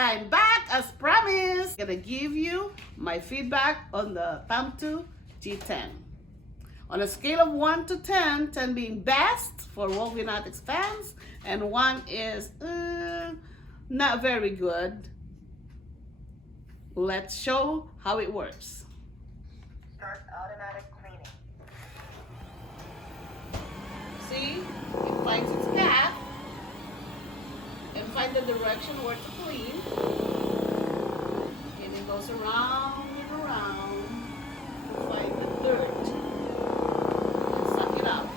I'm back as promised. I'm gonna give you my feedback on the Thamtu G10. On a scale of 1 to 10, 10 being best for Wolvinatics fans, and 1 is not very good. Let's show how it works. Start automatic cleaning. See, it finds its path and finds the direction where to clean. And it goes around and around to find the dirt and suck it up.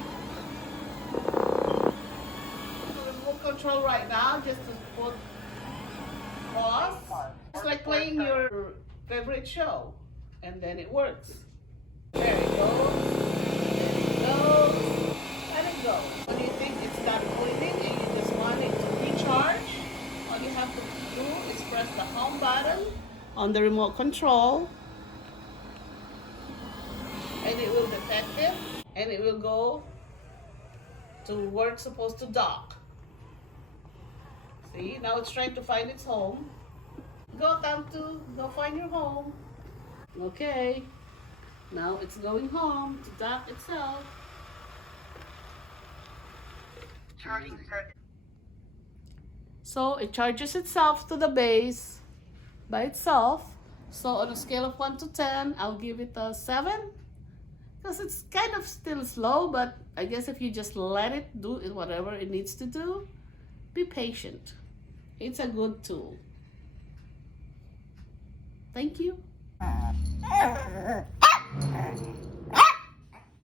So the remote control right now, just to put pause. It's like playing your favorite show, and then it works. There it goes, there it goes, let it go. When you think it's done cleaning and you just want it to recharge, all you have to do is press the home button on the remote control, and it will detect it, and it will go to where it's supposed to dock. See, now it's trying to find its home. Go, Thamtu, go find your home. Okay, now it's going home to dock itself. Charging circuit. So it charges itself to the base by itself. So on a scale of 1 to 10, I'll give it a 7. Because it's kind of still slow, but I guess if you just let it do it, whatever it needs to do, be patient. It's a good tool. Thank you.